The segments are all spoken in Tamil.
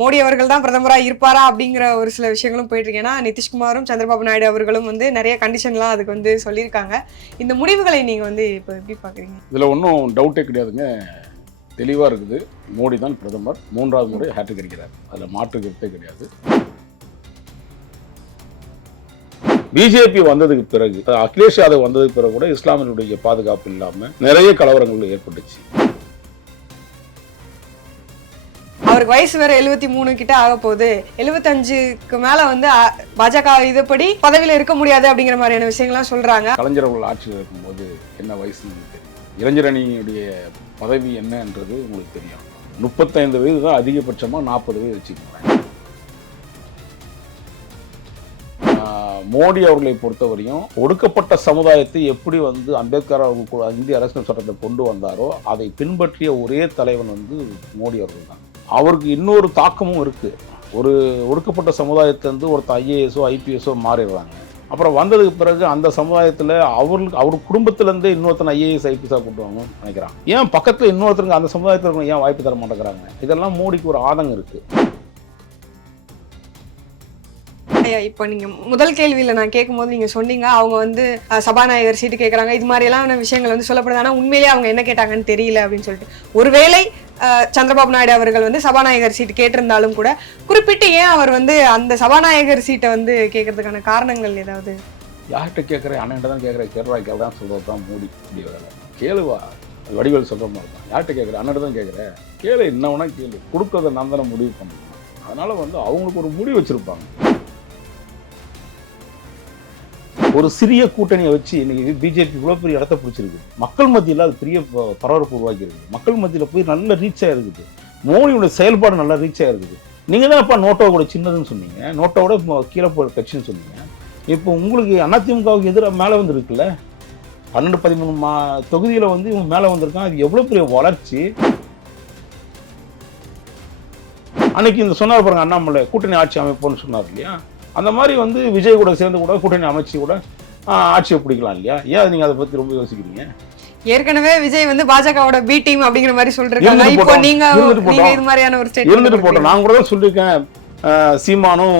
மோடி அவர்கள் தான் பிரதமராக இருப்பாரா அப்படிங்கிற ஒரு சில விஷயங்களும் போயிட்டு இருக்கு. ஏன்னா நிதிஷ்குமாரும் சந்திரபாபு நாயுடு அவர்களும் வந்து நிறைய கண்டிஷன்லாம் அதுக்கு வந்து சொல்லியிருக்காங்க. இந்த முடிவுகளை நீங்க வந்து இப்போ எப்படி பாக்குறீங்க? இதுல ஒன்றும் டவுட்டே கிடையாதுங்க. தெளிவா இருக்குது. மோடி தான் பிரதமர், 3வது முறை ஹேட்ரிக் அடிக்கிறார். அதுல மாற்று கருத்தே கிடையாது. பிஜேபி வந்ததுக்கு பிறகு, அகிலேஷ் யாதவ் வந்ததுக்கு பிறகு கூட இஸ்லாமியர்களுடைய பாதுகாப்பு இல்லாம நிறைய கலவரங்கள் ஏற்பட்டுச்சு. அவருக்கு வயசு வேற 73 கிட்ட ஆக போகுது. 75க்கு மேல வந்து பாஜக இதுபடி பதவியில இருக்க முடியாது அப்படிங்கிற மாதிரியான விஷயங்கள்லாம் சொல்றாங்க. கலைஞர்கள் ஆட்சியில் இருக்கும்போது என்ன வயசுன்னு தெரியும். இளைஞர் அணியுடைய பதவி என்னன்றது உங்களுக்கு தெரியும். 35 வயது தான் அதிகபட்சமா, 40 வயது வச்சுக்கோங்க. மோடி அவர்களை பொறுத்தவரையும் ஒடுக்கப்பட்ட சமுதாயத்தை எப்படி வந்து அம்பேத்கர் அவர்கள் இந்திய அரசியல் சட்டத்தை கொண்டு வந்தாரோ அதை பின்பற்றிய ஒரே தலைவன் வந்து மோடி அவர்கள் தான். அவருக்கு இன்னொரு தாக்கமும் இருக்கு. ஒரு ஒடுக்கப்பட்ட சமுதாயத்திலிருந்து ஒருத்தர் ஐஏஎஸோ ஐபிஎஸோ மாறிடுறாங்க. அப்புறம் வந்ததுக்கு பிறகு அந்த சமுதாயத்தில் அவர் குடும்பத்திலேருந்தே இன்னொருத்தனை ஐஏஎஸ் ஐபிஎஸாக கொண்டு வாங்கன்னு நினைக்கிறாங்க. ஏன் பக்கத்தில் இன்னொருத்தருக்கு அந்த சமுதாயத்தில் ஏன் வாய்ப்பு தர மாட்டேங்கிறாங்க? இதெல்லாம் மோடிக்கு ஒரு ஆதங்கம் இருக்கு. இப்போ நீங்க முதல் கேள்வியில நான் கேட்கும்போது நீங்க சொன்னீங்க அவங்க வந்து சபாநாயகர் சீட்டு கேட்கறாங்க, இது மாதிரி எல்லாம் விஷயங்கள் வந்து சொல்லப்படுது. ஆனா உண்மையிலேயே அவங்க என்ன கேட்டாங்கன்னு தெரியல அப்படின்னு சொல்லிட்டு, ஒருவேளை சந்திரபாபு நாயுடு அவர்கள் வந்து சபாநாயகர் சீட்டு கேட்டிருந்தாலும் கூட குறிப்பிட்டு ஏன் அவர் வந்து அந்த சபாநாயகர் சீட்டை வந்து கேட்கறதுக்கான காரணங்கள் ஏதாவது? யார்கிட்ட கேட்குறேன், அண்ணன் தான் கேட்குறேன், கேள்றாய்க்கால் சொல்றது தான் மோடி வேலை. கேளுவா, வடிவேல் சொல்ற மாதிரி தான். யார்கிட்ட கேட்குறேன், அண்ணன் தான் கேட்குறேன், கேளு, என்ன வேணா கேளு, கொடுக்கறத நான் தானே முடிவு பண்ணணும். அதனால வந்து அவங்களுக்கு ஒரு முடிவு வச்சிருப்பாங்க. ஒரு சிறிய கூட்டணியை வச்சு இன்னைக்கு பிஜேபி இவ்வளோ பெரிய இடத்த பிடிச்சிருக்கு. மக்கள் மத்தியில் அது பெரிய பரபரப்பு உருவாக்கியிருக்கு. மக்கள் மத்தியில் போய் நல்ல ரீச்சாக இருக்குது. மோடியோட செயல்பாடு நல்லா ரீச்சாக இருக்குது. நீங்கள் தான் அப்பா நோட்டோ கூட சின்னதுன்னு சொன்னீங்க, நோட்டோட கீழே போகிற கட்சின்னு சொன்னீங்க. இப்போ உங்களுக்கு அதிமுகவுக்கு எதிராக மேலே வந்துருக்குல்ல, 12-13 தொகுதியில் வந்து இவங்க மேலே வந்திருக்கான். அது எவ்வளோ பெரிய வளர்ச்சி. அன்னைக்கு இந்த சொன்னார் பாருங்க, அண்ணாமலை கூட்டணி ஆட்சி அமைப்போன்னு சொன்னார் இல்லையா? அந்த மாதிரி வந்து விஜய் கூட சேர்ந்து கூட கூட்டணி அமைச்சு கூட ஆட்சியை பிடிக்கலாம் இல்லையா? ஏன் நீங்க அதை பத்தி ரொம்ப யோசிக்கிறீங்க? ஏற்கனவே விஜய் வந்து பாஜகவோட பி டீம் அப்படிங்கிற மாதிரி சொல்றாங்க. இப்போ நீங்க இது மாதிரியான ஒரு ஸ்டேட்மென்ட் இருந்துட்டு போட்டோம். நான் கூட தான் சொல்லியிருக்கேன், சீமானும்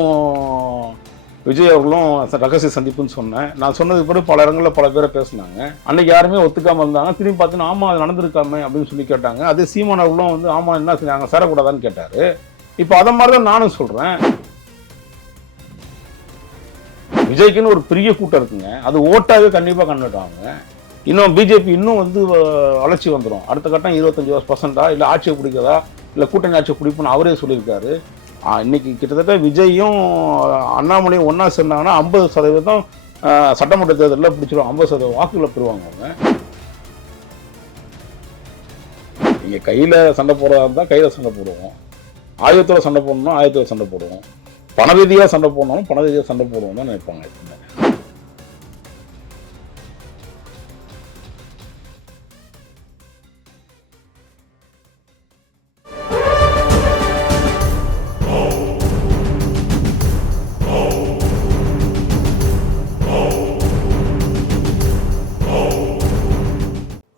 விஜய் அவர்களும் ரகசிய சந்திப்புன்னு சொன்னேன். நான் சொன்னதுக்கு பிறகு பல இடங்களில் பல பேரை பேசினாங்க. அன்னைக்கு யாருமே ஒத்துக்காம இருந்தாங்க. திரும்பி பார்த்தீங்கன்னா ஆமா அது நடந்திருக்காமே அப்படின்னு சொல்லி கேட்டாங்க. அதே சீமான் அவர்களும் வந்து ஆமா என்ன செஞ்சாங்க, சேரக்கூடாதான்னு கேட்டாரு. இப்போ அதை மாதிரி தான் நானும் சொல்றேன். விஜய்க்குன்னு ஒரு பெரிய கூட்டம் இருக்குங்க. அது ஓட்டாவே கண்டிப்பாக கண்டுட்டாங்க. இன்னும் பிஜேபி இன்னும் வந்து வளர்ச்சி வந்துடும். அடுத்த கட்டம் 25% இல்லை ஆட்சியை பிடிக்கிறதா இல்லை கூட்டணி ஆட்சியை பிடிப்புன்னு அவரே சொல்லியிருக்காரு. இன்னைக்கு கிட்டத்தட்ட விஜயும் அண்ணாமலையும் ஒன்றா சேர்ந்தாங்கன்னா 50% சட்டமன்ற தேர்தலில் பிடிச்சிடும். 50% வாக்குகளை பெறுவாங்க அவங்க. நீங்கள் கையில் சண்டை போடுறதா இருந்தால் கையில் சண்டை போடுவோம், ஆயுதத்தோட சண்டை போடணும்னா ஆயுதத்தோட சண்டை போடுவோம், பண ரீதியாக சண்டை போடணும் பண ரீதியாக சண்டை போடுவோம் தான் நினைப்பாங்க.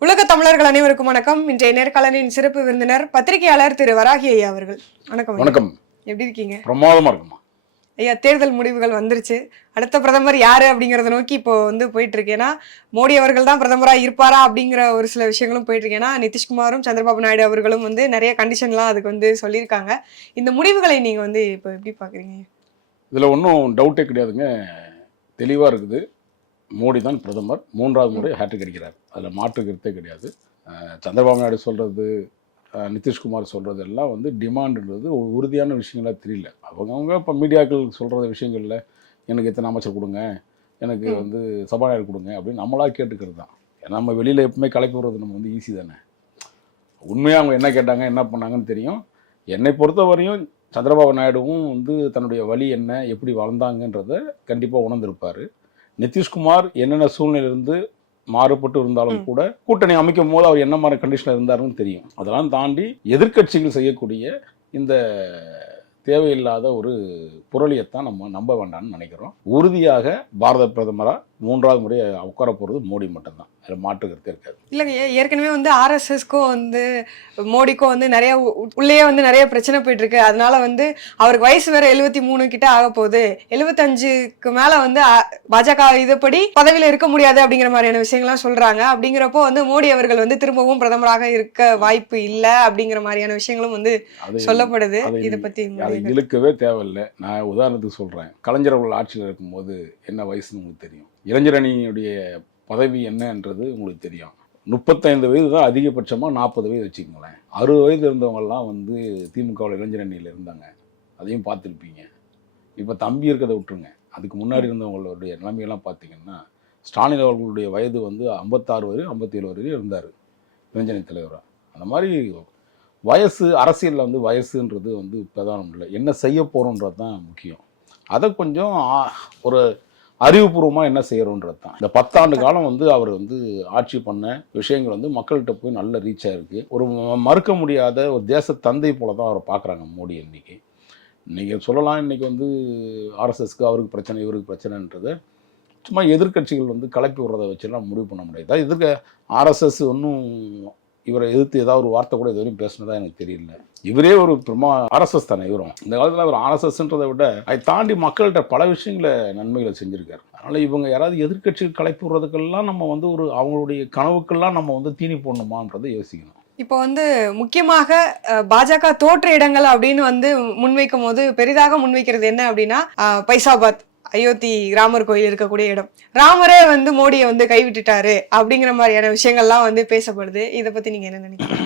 உலக தமிழர்கள் அனைவருக்கும் வணக்கம். இன்றைய நேர்காணலின் சிறப்பு விருந்தினர் பத்திரிகையாளர் திரு வராகி ஐயா அவர்கள். வணக்கம். வணக்கம். எப்படி இருக்கீங்க? பிரமாதமா இருக்குமா ஐயா, தேர்தல் முடிவுகள் வந்துருச்சு. அடுத்த பிரதமர் யாரு அப்படிங்கறத நோக்கி இப்போ வந்து போயிட்டு இருக்கு. ஏன்னா மோடி அவர்கள் தான் பிரதமராக இருப்பாரா அப்படிங்கிற ஒரு சில விஷயங்களும் போயிட்டு இருக்கு. ஏன்னா நிதிஷ்குமாரும் சந்திரபாபு நாயுடு அவர்களும் வந்து நிறைய கண்டிஷன்லாம் அதுக்கு வந்து சொல்லியிருக்காங்க. இந்த முடிவுகளை நீங்க வந்து இப்போ எப்படி பாக்குறீங்க? இதுல ஒன்றும் டவுட்டே கிடையாதுங்க. தெளிவா இருக்குது. மோடி தான் பிரதமர், 3வது முறை ஹேட்ரிக் அடிக்கிறார். அதுல மாற்று கருத்தே கிடையாது. சந்திரபாபு நாயுடு சொல்றது, நிதிஷ்குமார் சொல்கிறது எல்லாம் வந்து டிமாண்டுன்றது ஒரு உறுதியான விஷயங்களாக தெரியல. அவங்க இப்போ மீடியாக்கள் சொல்கிற விஷயங்களில் எனக்கு எத்தனை அமைச்சர் கொடுங்க, எனக்கு வந்து சபாநாயகர் கொடுங்க அப்படின்னு நம்மளாக கேட்டுக்கிறது தான். ஏன்னா நம்ம வெளியில் எப்பவுமே கலப்பி விடுறது நம்ம வந்து ஈஸி தானே. உண்மையாக அவங்க என்ன கேட்டாங்க என்ன பண்ணாங்கன்னு தெரியும். என்னை பொறுத்த வரையும் சந்திரபாபு நாயுடுவும் வந்து தன்னுடைய வழி என்ன, எப்படி வளர்ந்தாங்கன்றதை கண்டிப்பாக உணர்ந்திருப்பார். நிதிஷ்குமார் என்னென்ன சூழ்நிலையிலிருந்து மாறுபட்டு இருந்தாலும் கூட கூட்டணி அமைக்கும் போது அவர் என்ன மாதிரி கண்டிஷன்ல இருந்தாருன்னு தெரியும். அதெல்லாம் தாண்டி எதிர்கட்சிகள் செய்யக்கூடிய இந்த தேவையில்லாத ஒரு புரளியத்தான் நம்ம நம்ப வேண்டாம்னு நினைக்கிறோம். உறுதியாக பாரத பிரதமரா மூன்றாவது முறை உட்கார போகிறது மோடி மட்டும்தான். அதில் மாற்று கருத்தே இருக்காது. இல்லைங்க, ஏற்கனவே வந்து ஆர்எஸ்எஸ்க்கும் வந்து மோடிக்கும் வந்து நிறைய உள்ளேயே வந்து நிறைய பிரச்சனை போயிட்டு இருக்கு. அதனால வந்து அவருக்கு வயசு வேற 73 கிட்ட ஆக போகுது, 75க்கு மேல வந்து பாஜக இதுபடி பதவியில இருக்க முடியாது அப்படிங்கிற மாதிரியான விஷயங்கள்லாம் சொல்றாங்க. அப்படிங்கிறப்போ வந்து மோடி அவர்கள் வந்து திரும்பவும் பிரதமராக இருக்க வாய்ப்பு இல்லை அப்படிங்கிற மாதிரியான விஷயங்களும் வந்து சொல்லப்படுது. இதை பத்தி அதை இழுக்கவே தேவையில்லை. நான் உதாரணத்துக்கு சொல்றேன். கலைஞர் அவர்கள் ஆட்சியில் இருக்கும்போது என்ன வயசுன்னு உங்களுக்கு தெரியும். இளைஞர் அணியினுடைய பதவி என்னன்றது உங்களுக்கு தெரியும். 35 வயது தான் அதிகபட்சமாக, 40 வயது வச்சுக்கோங்களேன். 60 வயது இருந்தவங்கெல்லாம் வந்து திமுகவில் இளைஞர் அணியில் இருந்தாங்க. அதையும் பார்த்துருப்பீங்க. இப்போ தம்பி இருக்கிறத விட்டுருங்க, அதுக்கு முன்னாடி இருந்தவங்களுடைய நிலைமையெல்லாம் பார்த்தீங்கன்னா, ஸ்டாலின் அவர்களுடைய வயது வந்து 56 வரை 57 வரையும் இருந்தார் இளைஞர் அணி தலைவராக. அந்த மாதிரி வயசு அரசியலில் வந்து வயசுன்றது வந்து பிரதானம் இல்லை, என்ன செய்ய போகிறோன்றது தான் முக்கியம். அதை கொஞ்சம் ஒரு அறிவுபூர்வமாக என்ன செய்கிறோன்றது தான். இந்த 10 ஆண்டு காலம் வந்து அவர் வந்து ஆட்சி பண்ண விஷயங்கள் வந்து மக்கள்கிட்ட போய் நல்ல ரீச் ஆகிருக்கு. ஒரு மறுக்க முடியாத ஒரு தேச தந்தை போல தான் அவரை பார்க்குறாங்க மோடி. இன்றைக்கி நீங்கள் சொல்லலாம், இன்றைக்கி வந்து ஆர்எஸ்எஸ்க்கு அவருக்கு பிரச்சனை இவருக்கு பிரச்சனைன்றதை சும்மா எதிர்கட்சிகள் வந்து கலப்பி விடுறதை வச்சுலாம் முடிவு பண்ண முடியாது. எதிர்க்க ஆர்எஸ்எஸ் ஒன்றும் இவரை எதிர்த்து ஏதாவது ஒரு வார்த்தை கூட இதுவரையும் பேசுனதா எனக்கு தெரியல. இவரே ஒரு ஆர்எஸ்எஸ் தானே இவரும். இந்த காலத்தில் அவர் ஆர்எஸ்எஸ்ன்றதை விட அதை தாண்டி மக்கள்கிட்ட பல விஷயங்களை நன்மைகளை செஞ்சுருக்காரு. அதனால் இவங்க யாராவது எதிர்கட்சிகள் கலப்பி விடுறதுக்கெல்லாம் நம்ம வந்து ஒரு அவங்களுடைய கனவுக்கெல்லாம் நம்ம வந்து தீனி போடணுமான்றதை யோசிக்கணும். இப்போ வந்து முக்கியமாக பாஜக தோற்ற இடங்கள் அப்படின்னு வந்து முன்வைக்கும் போது பெரிதாக முன்வைக்கிறது என்ன அப்படின்னா, பைசாபாத், அயோத்தி ராமர் கோயில் இருக்கக்கூடிய இடம். ராமரே வந்து மோடியை வந்து கைவிட்டுட்டாரு அப்படிங்கிற மாதிரியான விஷயங்கள்லாம் வந்து பேசப்படுது. இதை பத்தி நீங்க என்ன நினைக்கிறீங்க?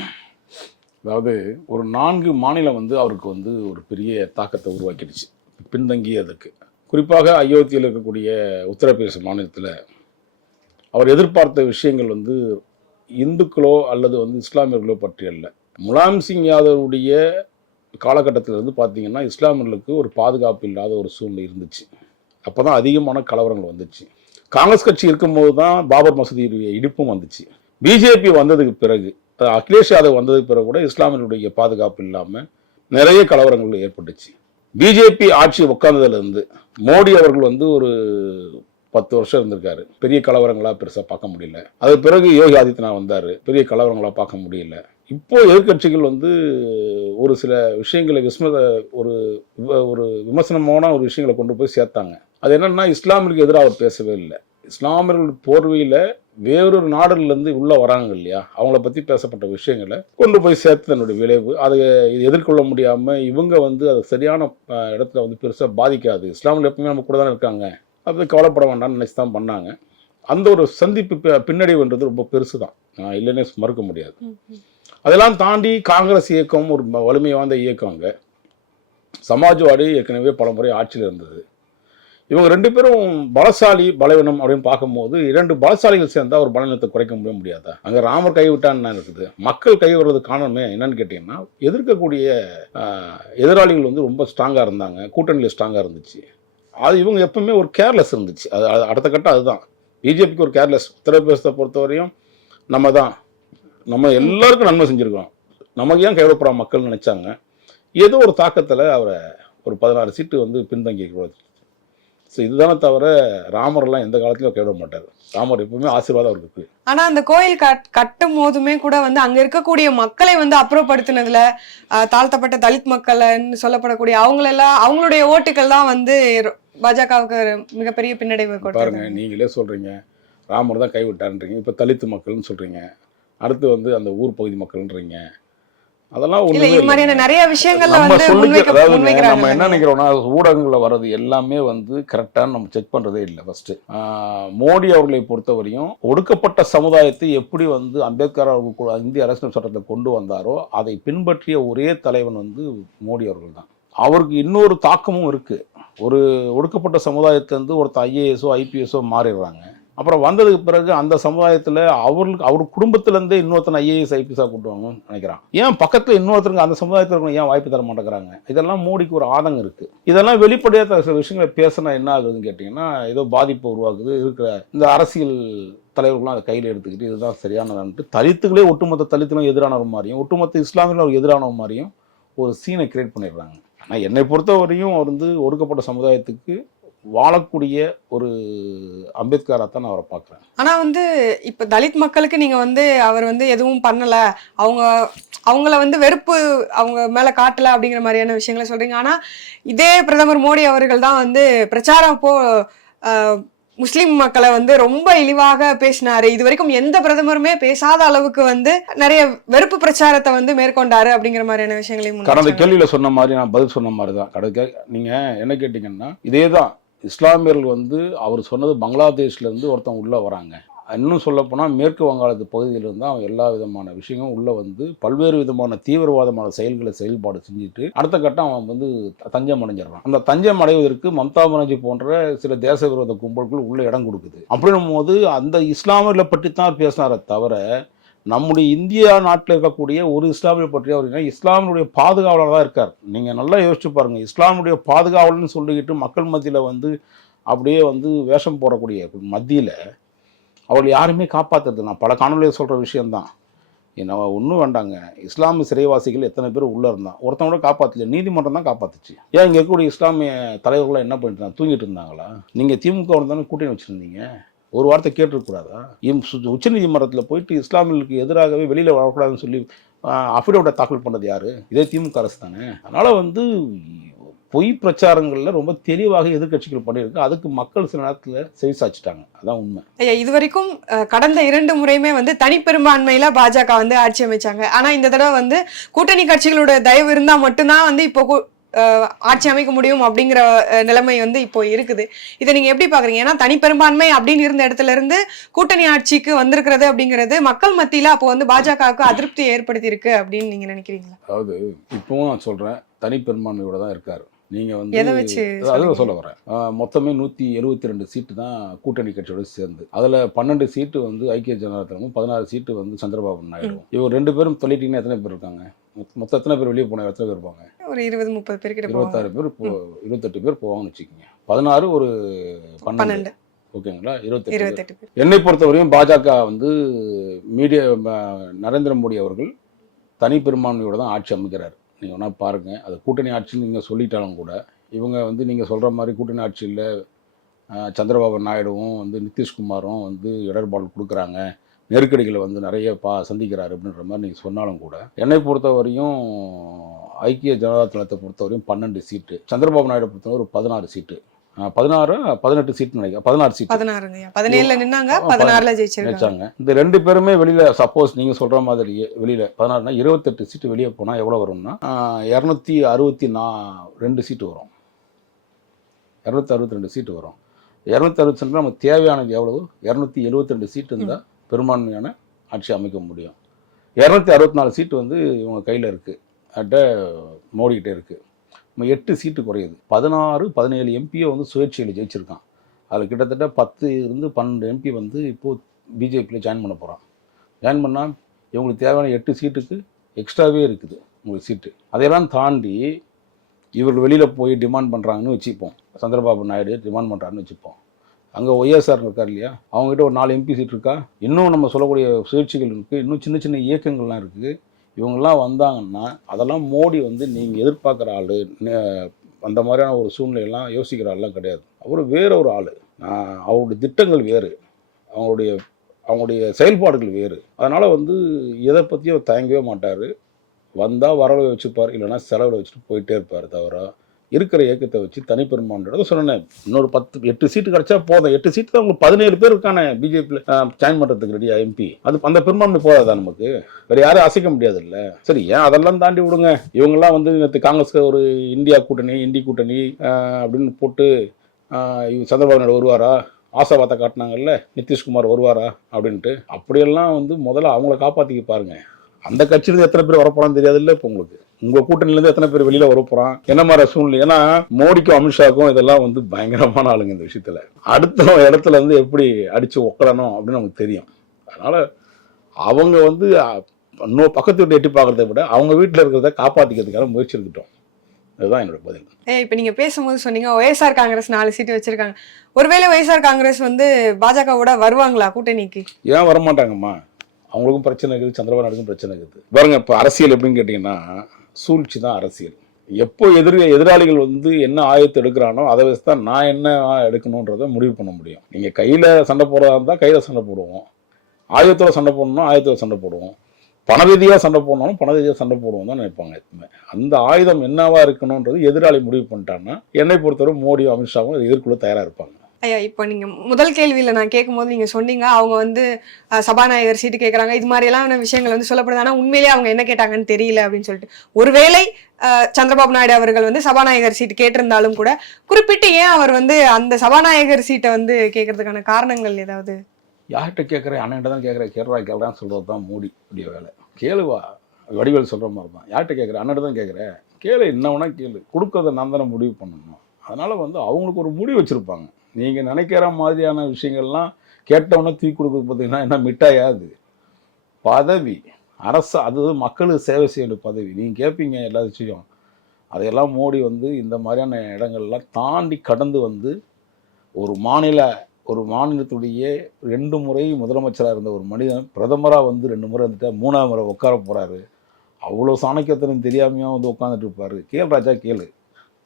அதாவது ஒரு 4 மாநிலம் வந்து அவருக்கு வந்து ஒரு பெரிய தாக்கத்தை உருவாக்கிடுச்சு, பின்தங்கியதுக்கு. குறிப்பாக அயோத்தியில் இருக்கக்கூடிய உத்தரப்பிரதேச மாநிலத்தில் அவர் எதிர்பார்த்த விஷயங்கள் வந்து இந்துக்களோ அல்லது வந்து இஸ்லாமியர்களோ பற்றி அல்ல. முலாயம் சிங் யாதவுடைய காலகட்டத்திலிருந்து பார்த்தீங்கன்னா இஸ்லாமியர்களுக்கு ஒரு பாதுகாப்பு இல்லாத ஒரு சூழ்நிலை இருந்துச்சு. அப்போ தான் அதிகமான கலவரங்கள் வந்துச்சு. காங்கிரஸ் கட்சி இருக்கும்போது தான் பாபர் மசூதியுடைய இடிப்பும் வந்துச்சு. பிஜேபி வந்ததுக்கு பிறகு, அகிலேஷ் யாதவ் வந்ததுக்கு பிறகு கூட இஸ்லாமியர்களுடைய பாதுகாப்பு இல்லாமல் நிறைய கலவரங்கள் ஏற்பட்டுச்சு. பிஜேபி ஆட்சி உட்கார்ந்ததுலேருந்து மோடி அவர்கள் வந்து ஒரு 10 வருஷம் இருந்திருக்காரு. பெரிய கலவரங்களாக பெருசாக பார்க்க முடியல. அது பிறகு யோகி ஆதித்யநாத் வந்தார், பெரிய கலவரங்களாக பார்க்க முடியல. இப்போ எதிர்கட்சிகள் வந்து ஒரு சில விஷயங்களை ஒரு விமர்சனமான ஒரு விஷயங்களை கொண்டு போய் சேர்த்தாங்க. அது என்னன்னா, இஸ்லாமியருக்கு எதிராக அவர் பேசவே இல்லை. இஸ்லாமியர்கள் போர்வையில் வேறொரு நாடுலேருந்து உள்ளே வராங்க இல்லையா, அவங்கள பற்றி பேசப்பட்ட விஷயங்களை கொண்டு போய் சேர்த்ததனுடைய விளைவு. அதை எதிர்கொள்ள முடியாமல் இவங்க வந்து அது சரியான இடத்துல வந்து பெருசாக பாதிக்காது, இஸ்லாமியர்கள் எப்பவுமே நம்ம கூட தானே இருக்காங்க, அப்படி கவலைப்பட வேண்டாம்னு நினச்சி தான் பண்ணாங்க. அந்த ஒரு சந்திப்பு பின்னடைவுன்றது ரொம்ப பெருசு தான், இல்லைன்னே மறுக்க முடியாது. அதெல்லாம் தாண்டி காங்கிரஸ் இயக்கம் ஒரு வலிமை வாய்ந்த இயக்கம். அங்கே சமாஜ்வாடி ஏற்கனவே பல முறை ஆட்சியில் இருந்தது. இவங்க 2 பேரும் பலசாலி பலவீனம் அப்படின்னு பார்க்கும்போது 2 பலசாலிகள் சேர்ந்தால் ஒரு பலவீனத்தை குறைக்க முடியாதா? அங்கே ராமர் கைவிட்டான்னு இருக்குது. மக்கள் கைவிடுறது காரணமே என்னன்னு கேட்டிங்கன்னா, எதிர்க்கக்கூடிய எதிராளிகள் வந்து ரொம்ப ஸ்ட்ராங்காக இருந்தாங்க, கூட்டணியில் ஸ்ட்ராங்காக இருந்துச்சு. அது இவங்க எப்பவுமே ஒரு கேர்லெஸ் இருந்துச்சு. அது அடுத்த கட்டம் அதுதான். பிஜேபிக்கு ஒரு கேர்லெஸ். உத்தரப்பிரதேசத்தை பொறுத்தவரையும் நம்ம எல்லாருக்கும் நன்மை செஞ்சுருக்கோம், நமக்கு ஏன் கைவிடப்படுற மக்கள் நினைச்சாங்க. ஏதோ ஒரு தாக்கத்தில் அவரை ஒரு 16 சீட்டு வந்து பின்தங்கி. ஸோ இதுதானே தவிர ராமர்லாம் எந்த காலத்துலையும் கைவிட மாட்டார். ராமர் எப்பவுமே ஆசீர்வாதம் இருக்கு. ஆனா அந்த கோயில் கட்டும் போதுமே கூட வந்து அங்க இருக்கக்கூடிய மக்களை வந்து அப்புறப்படுத்தினதுல தாழ்த்தப்பட்ட தலித் மக்கள்னு சொல்லப்படக்கூடிய அவங்களெல்லாம், அவங்களுடைய ஓட்டுகள் தான் வந்து பாஜகவுக்கு மிகப்பெரிய பின்னடைவு பாருங்க. நீங்களே சொல்றீங்க ராமர் தான் கைவிட்டாருன்றீங்க, இப்போ தலித் மக்கள்னு சொல்றீங்க, அடுத்து வந்து அந்த ஊர் பகுதி மக்கள்ன்றீங்க. அதெல்லாம் நிறைய விஷயங்கள் நம்ம என்ன நினைக்கிறோம்னா, ஊடகங்களில் வர்றது எல்லாமே வந்து கரெக்டான நம்ம செக் பண்றதே இல்லை. ஃபர்ஸ்ட் மோடி அவர்களை பொறுத்தவரையும் ஒடுக்கப்பட்ட சமுதாயத்தை எப்படி வந்து அம்பேத்கர் அவர்கள் இந்திய அரசியல் சட்டத்தை கொண்டு வந்தாரோ அதை பின்பற்றிய ஒரே தலைவன் வந்து மோடி அவர்கள் தான். அவருக்கு இன்னொரு தாக்கமும் இருக்கு. ஒரு ஒடுக்கப்பட்ட சமுதாயத்திலேருந்து ஒருத்தர் ஐஏஎஸோ ஐபிஎஸோ மாறிடுறாங்க. அப்புறம் வந்ததுக்கு பிறகு அந்த சமுதாயத்தில் அவர் குடும்பத்திலேருந்தே இன்னொருத்தனை ஐஏஎஸ் ஐபிஎஸ்ஸாக கூட்டு வாங்கன்னு நினைக்கிறான். ஏன் பக்கத்தில் இன்னொருத்தருக்கு அந்த சமுதாயத்தில் இருக்கணும் ஏன் வாய்ப்பு தர மாட்டேங்கிறாங்க? இதெல்லாம் மோடிக்கு ஒரு ஆதங்கம் இருக்குது. இதெல்லாம் வெளிப்படையாக சில விஷயங்களை பேசினா என்ன ஆகுதுன்னு கேட்டிங்கன்னா, ஏதோ பாதிப்பு உருவாக்குது. இருக்கிற இந்த அரசியல் தலைவர்கள்லாம் அதை கையில் எடுத்துக்கிட்டு இதுதான் சரியானதான்ட்டு தலித்துகளே ஒட்டுமொத்த தலித்துகளும் எதிரானவர் மாதிரியும் ஒட்டுமொத்த இஸ்லாமியர்களும் எதிரானவர் மாதிரியும் ஒரு சீனை கிரியேட் பண்ணிடுறாங்க. ஆனால் என்னை பொறுத்தவரையும் அவர் வந்து ஒடுக்கப்பட்ட சமுதாயத்துக்கு வாழக்கூடிய ஒரு அம்பேத்கராக தான் நான் அவரை பார்க்குறேன். ஆனா வந்து இப்ப தலித் மக்களுக்கு நீங்க வந்து அவர் வந்து எதுவும் பண்ணல, அவங்கள வந்து வெறுப்பு அவங்க மேல காட்டல அப்படிங்கிற மாதிரியான விஷயங்களை சொல்றீங்க. ஆனா இதே பிரதமர் மோடி அவர்கள் தான் வந்து பிரச்சாரம் அப்போ முஸ்லிம் மக்களை வந்து ரொம்ப இழிவாக பேசினாரு. இது வரைக்கும் எந்த பிரதமருமே பேசாத அளவுக்கு வந்து நிறைய வெறுப்பு பிரச்சாரத்தை வந்து மேற்கொண்டாரு அப்படிங்கிற மாதிரியான விஷயங்களையும் கடந்த கேள்வியில சொன்ன மாதிரி நான் பதில் சொன்ன மாதிரி தான். நீங்க என்ன கேட்டீங்கன்னா இதேதான் இஸ்லாமியர்கள் வந்து அவர் சொன்னது பங்களாதேஷ்ல இருந்து ஒருத்தவங்க உள்ள வராங்க. இன்னும் சொல்லப்போனால் மேற்கு வங்காளத்து பகுதியிலிருந்து அவன் எல்லா விதமான விஷயங்களும் உள்ளே வந்து பல்வேறு விதமான தீவிரவாதமான செயல்பாடு செஞ்சுட்டு அடுத்த கட்டம் அவன் வந்து தஞ்சம் அடைஞ்சிடறான். அந்த தஞ்சம் அடைவதற்கு மம்தா பானர்ஜி போன்ற சில தேச விரோத கும்பல்கள் உள்ள இடம் கொடுக்குது. அப்படின்னும் போது அந்த இஸ்லாமியர்களை பற்றி தான் பேசினாரே தவிர நம்முடைய இந்தியா நாட்டில் இருக்கக்கூடிய ஒரு இஸ்லாமியர் பற்றி அவர் இஸ்லாமியுடைய பாதுகாவலர் தான் இருக்கார். நீங்கள் நல்லா யோசிச்சு பாருங்கள், இஸ்லாமுடைய பாதுகாவலர்னு சொல்லிக்கிட்டு மக்கள் மத்தியில் வந்து அப்படியே வந்து வேஷம் போடக்கூடிய மத்தியில் அவர்கள் யாருமே காப்பாற்றுறது. நான் பல காணொலியில் சொல்கிற விஷயந்தான். நம்ம ஒன்றும் வேண்டாங்க, இஸ்லாமிய சிறைவாசிகள் எத்தனை பேர் உள்ளே இருந்தான், ஒருத்தவங்க காப்பாற்றல, நீதிமன்றம் தான் காப்பாற்றுச்சு. ஏன் இங்கே இருக்கக்கூடிய இஸ்லாமிய தலைவர்கள்லாம் என்ன பண்ணிட்டு இருந்தாங்க, தூங்கிட்டு இருந்தாங்களா? நீங்கள் திமுக தானே கூட்டணி வச்சுருந்தீங்க, ஒரு வார்த்தை கேட்டிருக்கூடாதா? உச்சநீதிமன்றத்தில் போயிட்டு இஸ்லாமியர்களுக்கு எதிராகவே வெளியில் வரக்கூடாதுன்னு சொல்லி அஃபிடவிட்டை தாக்கல் பண்ணது யார்? இதே திமுக அரசு தானே. அதனால் வந்து பொய் பிரச்சாரங்களில் ரொம்ப தெளிவாக எதிர்கட்சிகள் பண்ணியிருக்கு. அதுக்கு மக்கள் சில நேரத்தில் செவிசாச்சிட்டாங்க. அதான் உண்மை. ஐயா, இது வரைக்கும் கடந்த 2 முறையுமே வந்து தனிப்பெரும்பான்மையில பாஜக வந்து ஆட்சி அமைச்சாங்க. ஆனா இந்த தடவை வந்து கூட்டணி கட்சிகளோட தயவு இருந்தா மட்டும்தான் வந்து இப்போ ஆட்சி அமைக்க முடியும் அப்படிங்கிற நிலைமை வந்து இப்போ இருக்குது. இதை நீங்க எப்படி பாக்குறீங்க? ஏன்னா தனிப்பெரும்பான்மை அப்படின்னு இருந்த இடத்துல இருந்து கூட்டணி ஆட்சிக்கு வந்திருக்கிறது அப்படிங்கிறது மக்கள் மத்தியில அப்போ வந்து பாஜகவுக்கு அதிருப்தி ஏற்படுத்தி இருக்கு அப்படின்னு நீங்க நினைக்கிறீங்களா? அதாவது இப்பவும் நான் சொல்றேன், தனிப்பெரும்பான்மையோட தான் இருக்காரு. நீங்க வந்து எதை வச்சு அதுதான் சொல்ல வரேன். மொத்தமே 172 சீட்டு தான் கூட்டணி கட்சியோட சேர்ந்து. அதுல 12 சீட்டு வந்து ஐக்கிய ஜனதா தளமும், 16 சீட்டு வந்து சந்திரபாபு நாயுடு. இவர் 2 பேரும் சொல்லிட்டீங்கன்னா எத்தனை பேர் இருக்காங்க? மொத்தம் எத்தனை பேர் வெளியே போனா எத்தனை பேர் இருப்பாங்க? ஒரு 20-30 பேர் கிட்ட. 26 பேர், 28 பேர் போவாங்கன்னு வச்சுக்கோங்க. 16 ஒரு 12, ஓகேங்களா? 28 பேர். என்னை பொறுத்தவரையும் பாஜக வந்து நரேந்திர மோடி அவர்கள் தனிப்பெரும்பான்மையோட தான் ஆட்சி அமைக்கிறார். நீங்கள் வேணால் பாருங்கள், அது கூட்டணி ஆட்சின்னு நீங்கள் சொல்லிட்டாலும் கூட இவங்க வந்து நீங்கள் சொல்கிற மாதிரி கூட்டணி ஆட்சியில் சந்திரபாபு நாயுடுவும் வந்து நிதிஷ்குமாரும் வந்து இடர்பாடு கொடுக்குறாங்க, நெருக்கடிகளை வந்து நிறைய சந்திக்கிறாரு அப்படின்ற மாதிரி நீங்கள் சொன்னாலும் கூட என்னை பொறுத்தவரையும் ஐக்கிய ஜனதா தளத்தை பொறுத்தவரையும் 12 சீட்டு, சந்திரபாபு நாயுடு பொறுத்தவரை ஒரு 16 சீட்டு, 18 சீட் நினைக்கிறேன். 16 சீட். 17ல நின்னாங்க, 16ல ஜெயிச்சாங்க. இந்த 2 பேருமே வெளியில சப்போஸ் நீங்க சொல்ற மாதிரி வெளியில 16னா 28 சீட்டு வெளியே போனா எவ்வளவு வரும்னா 262 சீட்டு வரும். 262 சீட்டு வரும். 262 நமக்கு தேவையானது எவ்வளவு? 272 சீட்டு இருந்தால் பெரும்பான்மையான ஆட்சி அமைக்க முடியும். 264 சீட்டு வந்து இவங்க கையில் இருக்கு, மோடிக்கிட்டே இருக்கு. 8 சீட்டு குறையுது. 16-17 எம்பியை வந்து சுயேட்சையில் ஜெயிச்சிருக்கான். அதில் கிட்டத்தட்ட 10-12 எம்பி வந்து இப்போது பிஜேபியில் ஜாயின் பண்ண போகிறான். ஜாயின் பண்ணால் இவங்களுக்கு தேவையான 8 சீட்டுக்கு எக்ஸ்ட்ராவே இருக்குது உங்களுக்கு சீட்டு. அதையெல்லாம் தாண்டி இவர்கள் வெளியில் போய் டிமாண்ட் பண்ணுறாங்கன்னு வச்சுப்போம். சந்திரபாபு நாயுடு டிமாண்ட் பண்ணுறாருன்னு வச்சுப்போம். அங்கே ஒய்எஸ்ஆர் இருக்கார் இல்லையா, அவங்ககிட்ட ஒரு 4 எம்பி சீட் இருக்கா. இன்னும் நம்ம சொல்லக்கூடிய சுயேட்சைகள் இருக்குது, இன்னும் சின்ன சின்ன இயக்கங்கள்லாம் இருக்குது. இவங்கெல்லாம் வந்தாங்கன்னா அதெல்லாம் மோடி வந்து நீங்கள் எதிர்பார்க்குற ஆள், அந்த மாதிரியான ஒரு சூழ்நிலையெல்லாம் யோசிக்கிற ஆள்லாம் கிடையாது. அவர் வேற ஒரு ஆள். அவருடைய திட்டங்கள் வேறு, அவங்களுடைய செயல்பாடுகள் வேறு. அதனால் வந்து எதை பற்றியும் அவர் தயங்கவே மாட்டார். வந்தால் வரவை வச்சுப்பார், இல்லைனா செலவில் வச்சுட்டு போயிட்டே இருப்பார். தவிர இருக்கிற இயக்கத்தை வச்சு தனிப்பெரும்பான்மையோட சொன்னேன். இன்னொரு 8 சீட்டு கிடச்சா போதும். 8 சீட்டு தான் உங்களுக்கு 17 பேர் இருக்கானே பிஜேபியில் ஜாயின் பண்ணுறதுக்கு ரெடியா எம்பி. அந்த பெரும்பான்மை போதாதா நமக்கு? வேறு யாரும் அசைக்க முடியாது இல்லை? சரி, ஏன் அதெல்லாம் தாண்டி விடுங்க. இவங்கெல்லாம் வந்து நேற்று காங்கிரஸ் ஒரு இந்தியா கூட்டணி, இந்தி கூட்டணி அப்படின்னு போட்டு சந்திரபாபு நாயுடு வருவாரா, ஆசாபாத்தை காட்டினாங்கல்ல, நிதிஷ்குமார் வருவாரா அப்படின்ட்டு. அப்படியெல்லாம் வந்து முதல்ல அவங்கள காப்பாற்றிக்க பாருங்க. அந்த கட்சியிலேருந்து எத்தனை பேர் வரப்போறான்னு தெரியாது இல்லை. இப்போ உங்களுக்கு உங்கள் கூட்டணியிலேருந்து எத்தனை பேர் வெளியில் வரப்போகிறான், என்ன மாதிரி சூழ்நிலை? ஏன்னா மோடிக்கும் அமித்ஷாக்கும் இதெல்லாம் வந்து பயங்கரமான ஆளுங்க இந்த விஷயத்தில். அடுத்த இடத்துல வந்து எப்படி அடித்து ஒக்கடணும் அப்படின்னு நமக்கு தெரியும். அதனால் அவங்க வந்து இன்னும் பக்கத்து வீட்டை எட்டி பார்க்குறத விட அவங்க வீட்டில் இருக்கிறத காப்பாற்றிக்கிறதுக்காக முயற்சி எடுத்துட்டோம். அதுதான் என்னோட பதில். இப்போ நீங்கள் பேசும்போது சொன்னீங்க ஒய்எஸ்ஆர் காங்கிரஸ் 4 சீட்டு வச்சுருக்காங்க. ஒருவேளை ஒய்எஸ்ஆர் காங்கிரஸ் வந்து பாஜகவோட வருவாங்களா கூட்டணிக்கு? ஏன் வரமாட்டாங்கம்மா? அவங்களுக்கும் பிரச்சனை இருக்குது, சந்திரபாபு நாயுடுக்கும் பிரச்சனை இருக்குது. பாருங்க, இப்போ அரசியல் எப்படின்னு கேட்டிங்கன்னா சூழ்ச்சி தான் அரசியல். எப்போ எதிராளிகள் வந்து என்ன ஆயத்தை எடுக்கிறானோ அதை வச்சு தான் நான் என்ன எடுக்கணுன்றதை முடிவு பண்ண முடியும். நீங்கள் கையில் சண்டை போடுறதா இருந்தால் கையில் சண்டை போடுவோம், ஆயுதத்தோட சண்டை போடணும் ஆயுதத்தோட சண்டை போடுவோம், பண ரீதியாக சண்டை போடணும் பண ரீதியாக சண்டை போடுவோம் தான் நினைப்பாங்க எப்பவுமே. அந்த ஆயுதம் என்னவா இருக்கணுன்றது எதிராளி முடிவு பண்ணிட்டான்னா என்னை பொறுத்தவரை மோடியும் அமித்ஷாவும் அதை எதிர்கொள்ள தயாராக இருப்பாங்க. ஐயா, இப்போ நீங்க முதல் கேள்வியில நான் கேட்கும்போது நீங்க சொன்னீங்க அவங்க வந்து சபாநாயகர் சீட்டு கேட்கறாங்க, இது மாதிரி எல்லாம் விஷயங்கள் வந்து சொல்லப்படுது, ஆனா உண்மையிலேயே அவங்க என்ன கேட்டாங்கன்னு தெரியல அப்படின்னு சொல்லிட்டு. ஒருவேளை சந்திரபாபு நாயுடு அவர்கள் வந்து சபாநாயகர் சீட்டு கேட்டிருந்தாலும் கூட குறிப்பிட்டு ஏன் அவர் வந்து அந்த சபாநாயகர் சீட்டை வந்து கேட்கறதுக்கான காரணங்கள் ஏதாவது? யார்கிட்ட கேட்குறேன், அண்ணன்ட்ட தான் கேட்குறேன், கேள்றான்னு சொல்கிறது தான் மோடி உடைய வேலை. கேளுவா, வடிவேல் சொல்கிற மாதிரி தான். யார்கிட்ட கேட்குறேன், அண்ணன்ட்ட தான் கேட்குறேன், கேளு, என்ன வேணா கேளு, கொடுக்கறத நான் தானே முடிவு பண்ணணும். அதனால் வந்து அவங்களுக்கு ஒரு முடிவு வச்சுருப்பாங்க. நீங்கள் நினைக்கிற மாதிரியான விஷயங்கள்லாம் கேட்டவொன்னே தூக்கி கொடுக்குறது பார்த்தீங்கன்னா என்ன மிட்டாயாது பதவி, அரசு, அது மக்களுக்கு சேவை செய்ய வேண்டிய பதவி. நீங்கள் கேட்பீங்க எல்லா விஷயம், அதையெல்லாம் மோடி வந்து இந்த மாதிரியான இடங்கள்லாம் தாண்டி கடந்து வந்து ஒரு மாநிலத்துடைய 2 முறை முதலமைச்சராக இருந்த ஒரு மனிதன் பிரதமராக வந்து 2 முறை வந்துட்டு 3ஆவது முறை உட்கார போகிறாரு. அவ்வளோ சாணக்கியத்தனம் தெரியாமையாக வந்து உட்காந்துட்டு இருப்பார். கேள் ராஜா கேளு,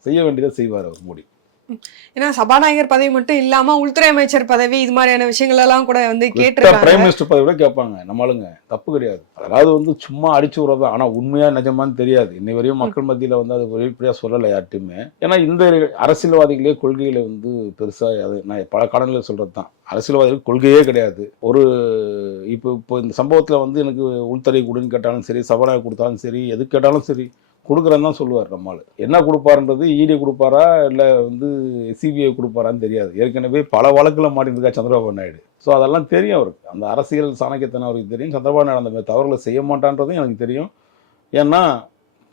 செய்ய வேண்டியதை செய்வார் அவர் மோடி. ஏன்னா சபாநாயகர் பதவி மட்டும் இல்லாம உள்துறை அமைச்சர் பதவி, இது மாதிரியான விஷயங்கள் எல்லாம் கூட வந்து கேட்டிருக்காங்க. பிரைம் மினிஸ்டர் பதவி கூட கேட்பாங்க நம்மளுங்க, தப்பு கிடையாது. அதாவது வந்து சும்மா அடிச்சு விடுறதான், ஆனா உண்மையா நிஜமான்னு தெரியாது. இன்னை வரையும் மக்கள் மத்தியில வந்து அது வெளிப்படையா சொல்லலை யார்ட்டுமே. ஏன்னா இந்த அரசியல்வாதிகளே கொள்கையில வந்து பெருசா, அது நான் பல காலங்களில் சொல்றது தான், அரசியல்வாதிகள் கொள்கையே கிடையாது. இப்போ இந்த சம்பவத்துல வந்து எனக்கு உள்துறை கொடுன்னு கேட்டாலும் சரி, சபாநாயகர் கொடுத்தாலும் சரி, எது கேட்டாலும் சரி கொடுக்குறேன்னு தான் சொல்லுவார். நம்மால் என்ன கொடுப்பாருன்றது, இடி கொடுப்பாரா இல்லை வந்து சிபிஐ கொடுப்பாரான்னு தெரியாது. ஏற்கனவே பல வழக்கில் மாட்டிருக்கா சந்திரபாபு நாயுடு. ஸோ அதெல்லாம் தெரியும் அவருக்கு, அந்த அரசியல் சாணக்கியத்தனை அவருக்கு தெரியும். சந்திரபாபு நாயுடு அந்த தவறுகளை செய்ய மாட்டான்றதும் எனக்கு தெரியும். ஏன்னா